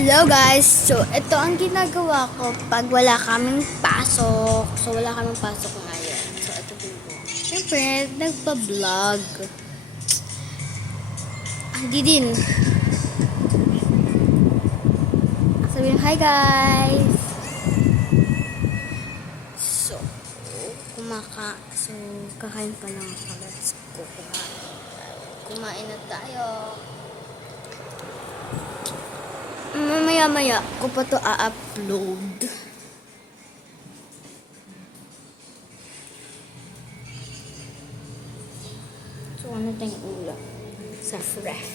Hello guys! So, ito ang ginagawa ko pag wala kaming pasok. So, wala kaming pasok ngayon. So, ito din po. Siyempre, nagpa-vlog. Hindi din. Sabihin, hi guys! So, kakain pa lang ako. Let's go kumain. Kumain na tayo. Mamaya-maya ko pa to a-upload. So, ano tayong ulam? Sa ref.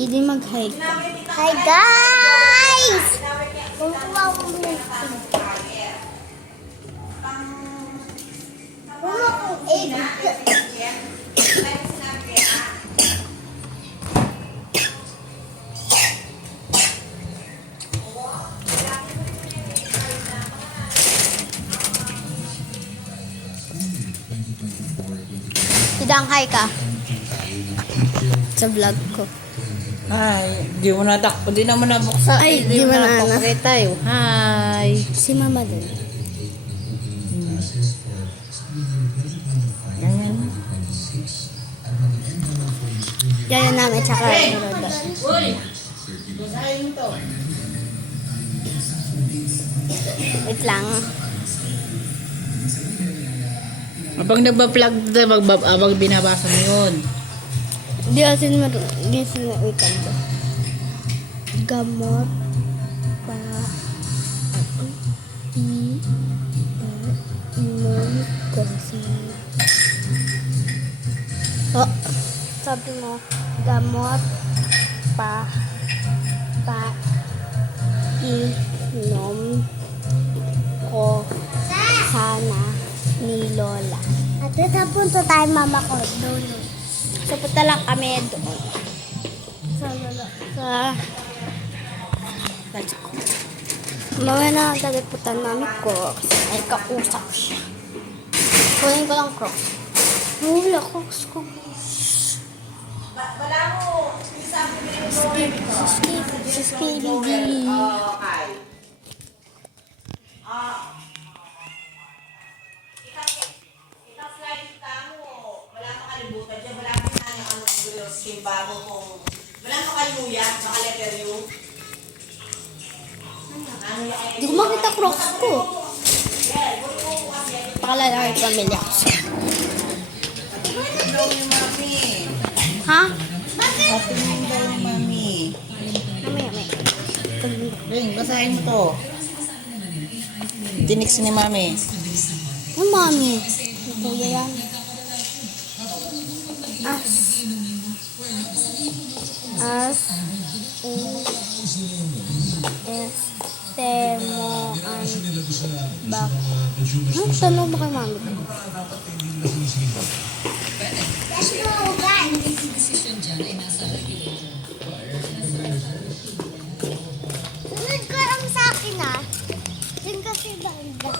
Hindi mag-hi. Hi guys! Kukuha ko ng egg. Sidang hi ka. Sa vlog ko. Ay, di mo natakpo. Di naman nabuksan. Ay, di mo na, napapakita tayo. Hi. Si mama din. Yan. Yaya namin, tsaka Roda. Uy! Basahin mo to. Wait lang. Kapag nagpa-plug, wag binabasa mo yun. Di asin mo di sinawikan ko. Gamot pa inom kasi. Oh, sabi mo, gamot pa inom ko sana ni Lola. At ito punta tayo mama ko. Doon. So, punta lang kami doon. Let's go. Mamaya na ang taliputan mami ko kasi ay kausap siya. Kunin ko lang crocs. Wala crocs ko. Wala mo. Skip. Hindi ko makita crocs ko. Pakalalaki pamilya ko siya. Ha? Ate mo yung daw ni Mami. Mamaya. Ring, basahin mo to. Tinik ni Mami. Ang mami. Ang kuya yan. Estemoan bak. Tanong ba kay mami? Let's go guys! Sunod ko lang sa akin ah. Diyan kasi banda.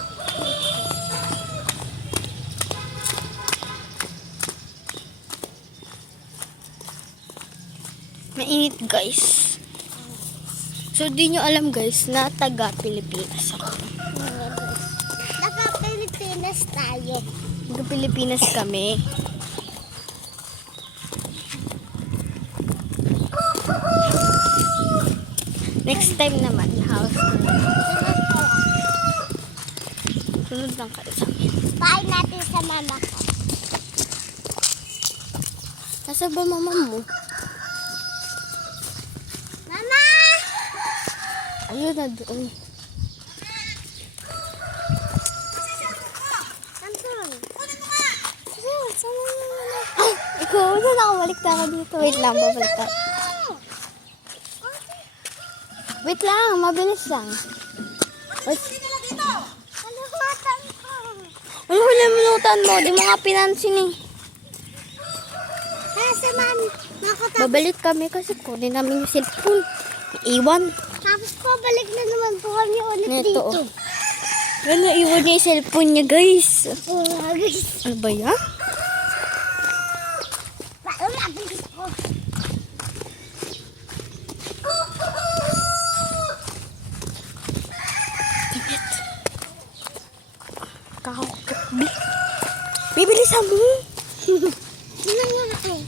Mainit guys. So di nyo alam guys na taga Pilipinas ako. Naka-Pilipinas tayo. Taga Pilipinas kami. Next time naman, house tour. Sunod lang kayo sa amin. Pahay natin sa mama ko. Nasa ba mama mo? Mama! Ayun na doon. Anton! Ay! Ikaw, na nakabalik na ako dito. Wait lang, babalik ako. Wait lang, mabilis lang. Wait. Kalimutan ko. Ano hulamunutan mo? Di mo nga pinansin eh. Kasi man, nakatapos. Babalik kami kasi kunin namin yung cellphone. Iwan. Tapos po, balik na naman po kami ulit Neto, dito. oh. Ano, iwan niya yung cellphone niya, guys. Oo nga, guys. Ano ba yan? Mabilis ko. Kakakot. Bibilisan mo. Sino nga eh?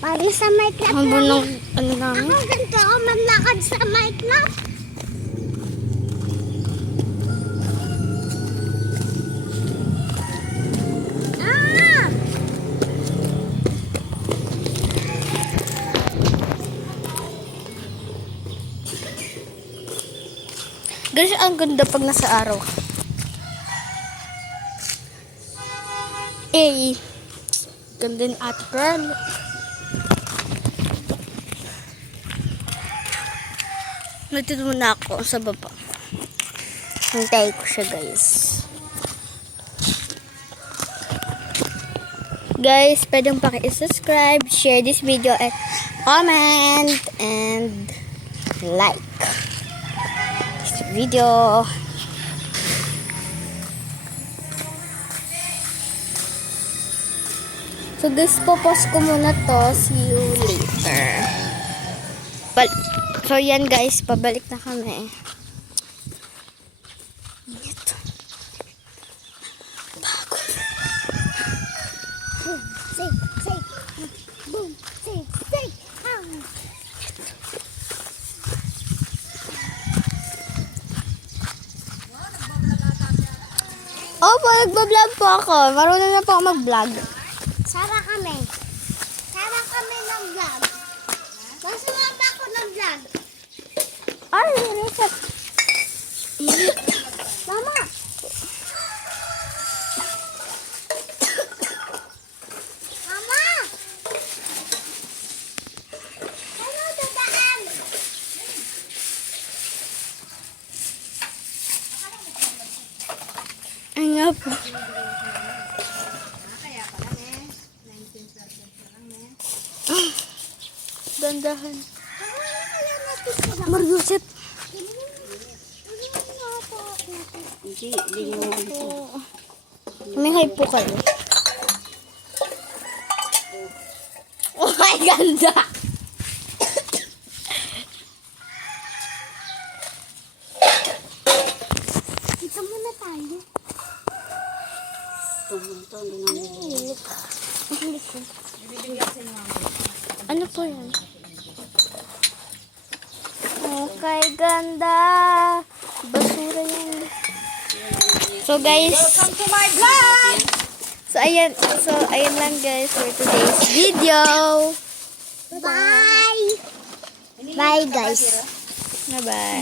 Para sa may club Ang namin. bunong, ano namin? Ako ganito ako maglakad sa my club. Ah! Guys, ang ganda pag nasa araw. Eh, ganda ni Ate Pearl. Nandito muna ako sa baba. Hintay ko siya, guys. Guys, pwedeng paki-subscribe, share this video, and comment, and like this video. So guys, popost ko muna to. See you later. So yan guys, pabalik na kami. Ito. Pagod. Boom, say, say. Boom, say, say. Opo, nagbablog po ako. Marunong na po ako mag-vlog. Sara kami. Sara kami ng vlog. Masuwa pa ako ng vlog. Ay, reset. Mama. Mama. Ano dadaan? Ay nga po. Dandahan. Mariusip. May hype po kayo. Oh my ganda! Dito muna tayo. Ano po yan? Okay, ganda. Basura yan. So guys, welcome to my vlog. So ayan lang guys for today's video. Bye. Bye guys. Bye bye.